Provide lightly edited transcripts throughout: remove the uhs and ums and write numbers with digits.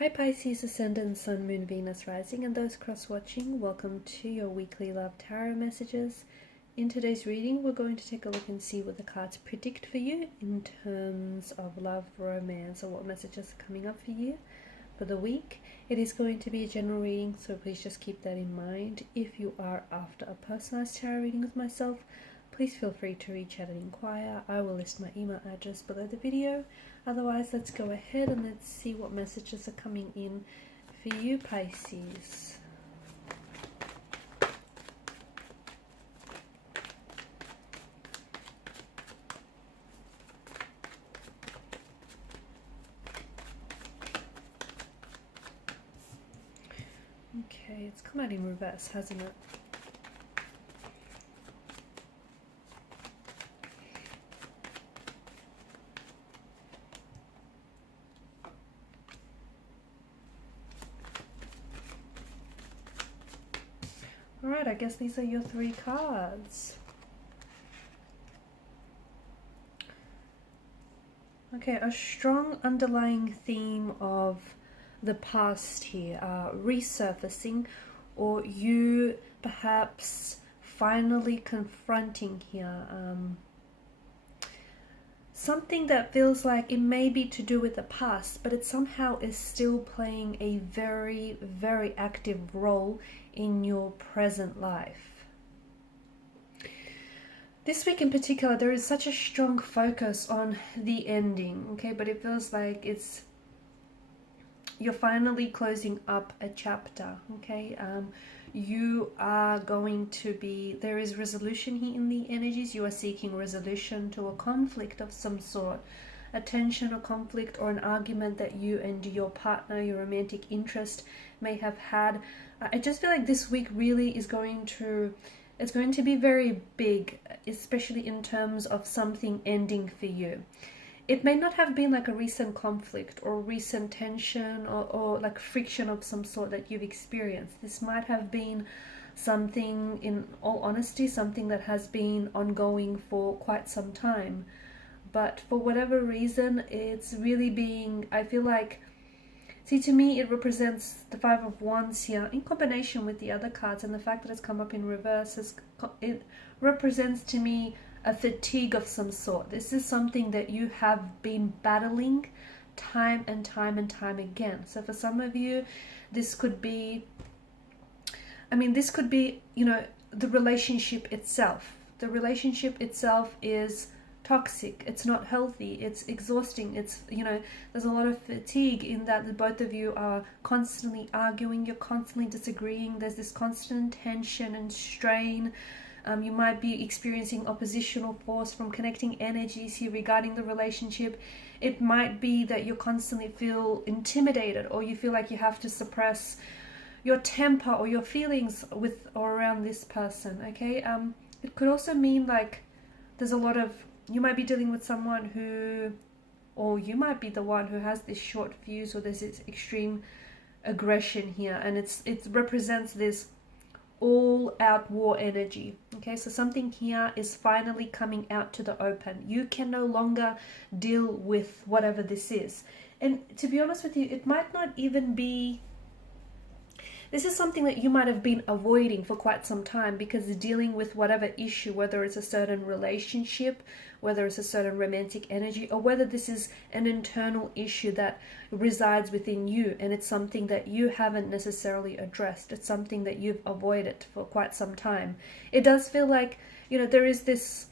Hi Pisces, Ascendant, Sun, Moon, Venus, Rising, and those cross-watching. Welcome to your weekly love tarot messages. In today's reading, we're going to take a look and see what the cards predict for you in terms of love, romance, or what messages are coming up for you for the week. It is going to be a general reading, so please just keep that in mind. If you are after a personalized tarot reading with myself, please feel free to reach out and inquire. I will list my email address below the video. Otherwise, let's go ahead and let's see what messages are coming in for you, Pisces. Okay, it's come out in reverse, hasn't it? Alright, I guess these are your three cards. Okay, a strong underlying theme of the past here, resurfacing, or you perhaps finally confronting here. Something that feels like it may be to do with the past, but it somehow is still playing a very, very active role in your present life. This week in particular, there is such a strong focus on the ending, okay? But it feels like you're finally closing up a chapter, okay? You are going to be, there is resolution here in the energies. You are seeking resolution to a conflict of some sort, a tension or conflict or an argument that you and your partner, your romantic interest may have had. I just feel like this week really is going to, it's going to be very big, especially in terms of something ending for you. It may not have been like a recent conflict or recent tension or like friction of some sort that you've experienced. This might have been something, in all honesty, something that has been ongoing for quite some time. But for whatever reason, it's really being, I feel like, see, to me, it represents the Five of Wands here in combination with the other cards, and the fact that it's come up in reverse, it represents to me a fatigue of some sort. This is something that you have been battling time and time and time again. So for some of you, this could be, this could be, the relationship itself. The relationship itself is toxic, it's not healthy, it's exhausting, it's, there's a lot of fatigue in that the both of you are constantly arguing, you're constantly disagreeing, there's this constant tension and strain. You might be experiencing oppositional force from connecting energies here regarding the relationship. It might be that you constantly feel intimidated, or you feel like you have to suppress your temper or your feelings with or around this person, okay? It could also mean like there's a lot of, you might be dealing with someone who, or you might be the one who has this short fuse, or there's this extreme aggression here, and it represents this all-out war energy, okay? So something here is finally coming out to the open. You can no longer deal with whatever this is. And to be honest with you, it might not even be, this is something that you might have been avoiding for quite some time, because dealing with whatever issue, whether it's a certain relationship, whether it's a certain romantic energy, or whether this is an internal issue that resides within you, and it's something that you haven't necessarily addressed. It's something that you've avoided for quite some time. It does feel like, there is this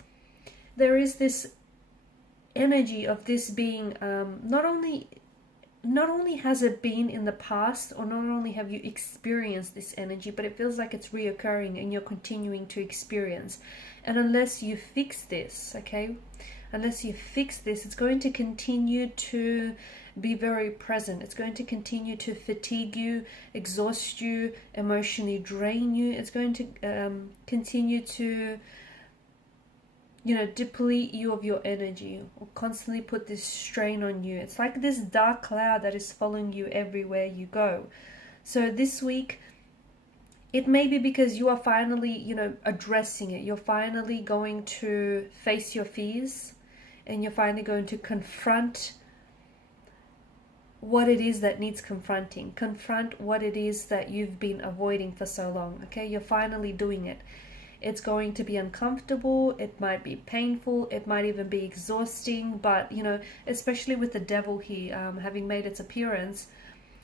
energy of this being, not only has it been in the past, or not only have you experienced this energy, but it feels like it's reoccurring and you're continuing to experience. And unless you fix this, okay, it's going to continue to be very present. It's going to continue to fatigue you, exhaust you, emotionally drain you. It's going to continue to deplete you of your energy, or constantly put this strain on you. It's like this dark cloud that is following you everywhere you go. So this week, it may be because you are finally, addressing it. You're finally going to face your fears, and you're finally going to confront what it is that needs confronting. Confront what it is that you've been avoiding for so long. Okay, you're finally doing it. It's going to be uncomfortable, it might be painful, it might even be exhausting, but you know, especially with the devil here having made its appearance.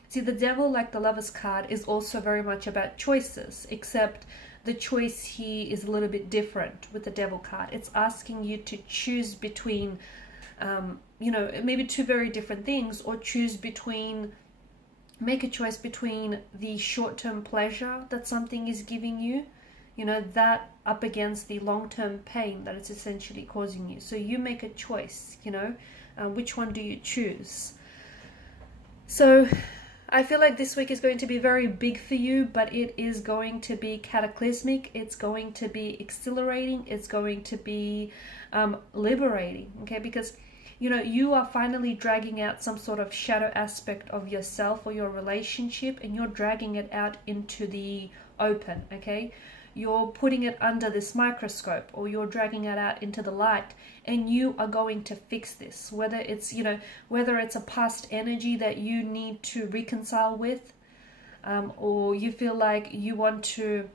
See, the devil, like the Lover's card, is also very much about choices, except the choice here is a little bit different with the devil card. It's asking you to choose between you know, maybe two very different things, or choose between, make a choice between the short-term pleasure that something is giving you, you know, that up against the long-term pain that it's essentially causing you. So you make a choice, you know, which one do you choose? So I feel like this week is going to be very big for you, but it is going to be cataclysmic. It's going to be exhilarating. It's going to be liberating, okay? Because, you know, you are finally dragging out some sort of shadow aspect of yourself or your relationship, and you're dragging it out into the open, okay? You're putting it under this microscope, or you're dragging it out into the light, and you are going to fix this. Whether it's, you know, whether it's a past energy that you need to reconcile with, or you feel like you want to,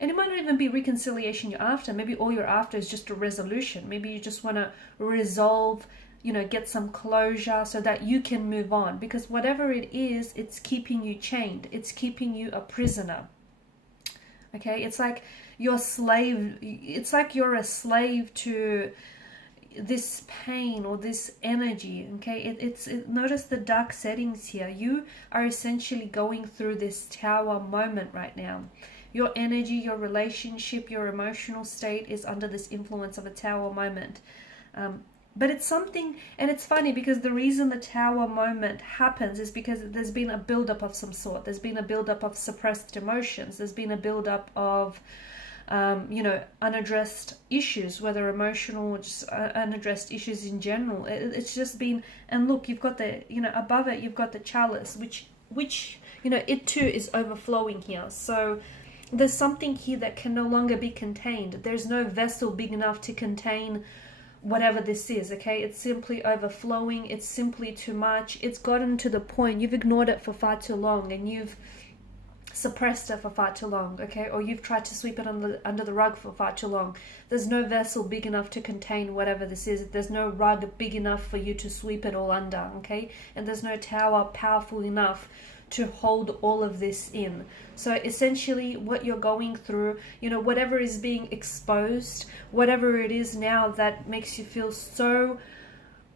and it might not even be reconciliation you're after. Maybe all you're after is just a resolution. Maybe you just want to resolve, you know, get some closure so that you can move on. Because whatever it is, it's keeping you chained. It's keeping you a prisoner. Okay, it's like you're slave. It's like you're a slave to this pain or this energy. Okay, notice the dark settings here. You are essentially going through this tower moment right now. Your energy, your relationship, your emotional state is under this influence of a tower moment. But it's something, and it's funny because the reason the tower moment happens is because there's been a buildup of some sort. There's been a buildup of suppressed emotions. There's been a buildup of, you know, unaddressed issues, whether emotional or just unaddressed issues in general. It's just been, and look, you've got the, you know, above it, you've got the chalice, which, you know, it too is overflowing here. So there's something here that can no longer be contained. There's no vessel big enough to contain whatever this is, okay? It's simply overflowing. It's simply too much. It's gotten to the point you've ignored it for far too long, and you've suppressed it for far too long, okay? Or you've tried to sweep it under the rug for far too long. There's no vessel big enough to contain whatever this is. There's no rug big enough for you to sweep it all under, okay? And there's no tower powerful enough to hold all of this in. So essentially what you're going through, you know, whatever is being exposed, whatever it is now that makes you feel so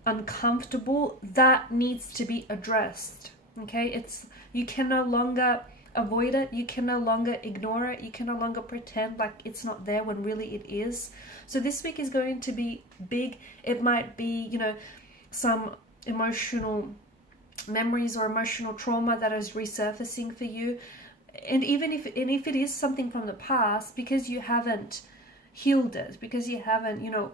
uncomfortable, that needs to be addressed, okay? You can no longer avoid it. You can no longer ignore it. You can no longer pretend like it's not there when really it is. So this week is going to be big. It might be, you know, some emotional memories or emotional trauma that is resurfacing for you. And even if it is something from the past, because you haven't healed it, because you haven't, you know,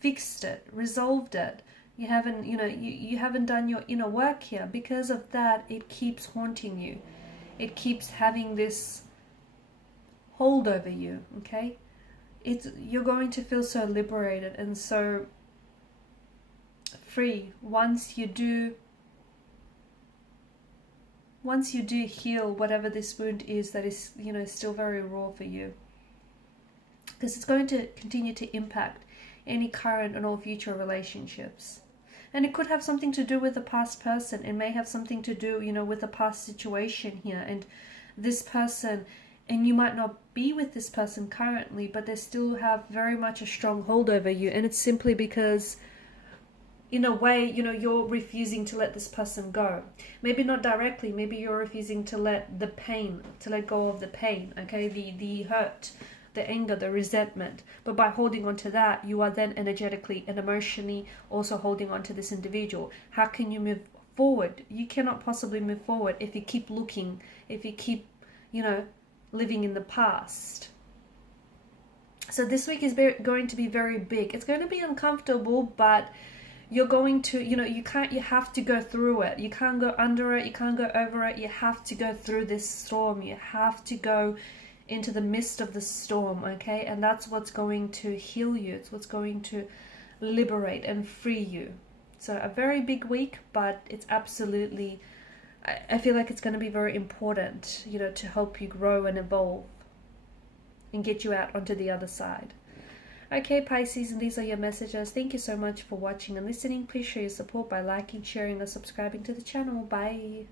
fixed it, resolved it, you haven't, you know, you haven't done your inner work here, because of that, it keeps haunting you. It keeps having this hold over you, okay? You're going to feel so liberated and so free once you do heal whatever this wound is that is, you know, still very raw for you, because it's going to continue to impact any current and all future relationships. And it could have something to do with the past person. It may have something to do, you know, with the past situation here, and this person, and you might not be with this person currently, but they still have very much a strong hold over you. And it's simply because, in a way, you know, you're refusing to let this person go. Maybe not directly, maybe you're refusing to let the pain, to let go of the pain, okay, the hurt, the anger, the resentment. But by holding on to that, you are then energetically and emotionally also holding on to this individual. How can you move forward? You cannot possibly move forward if you keep looking, if you keep, you know, living in the past. So this week is going to be very big. It's going to be uncomfortable, but you're going to, you know, you have to go through it. You can't go under it. You can't go over it. You have to go through this storm. You have to go into the midst of the storm, okay? And that's what's going to heal you. It's what's going to liberate and free you. So a very big week, but it's absolutely, I feel like it's going to be very important, you know, to help you grow and evolve and get you out onto the other side. Okay, Pisces, and these are your messages. Thank you so much for watching and listening. Please show your support by liking, sharing, or subscribing to the channel. Bye.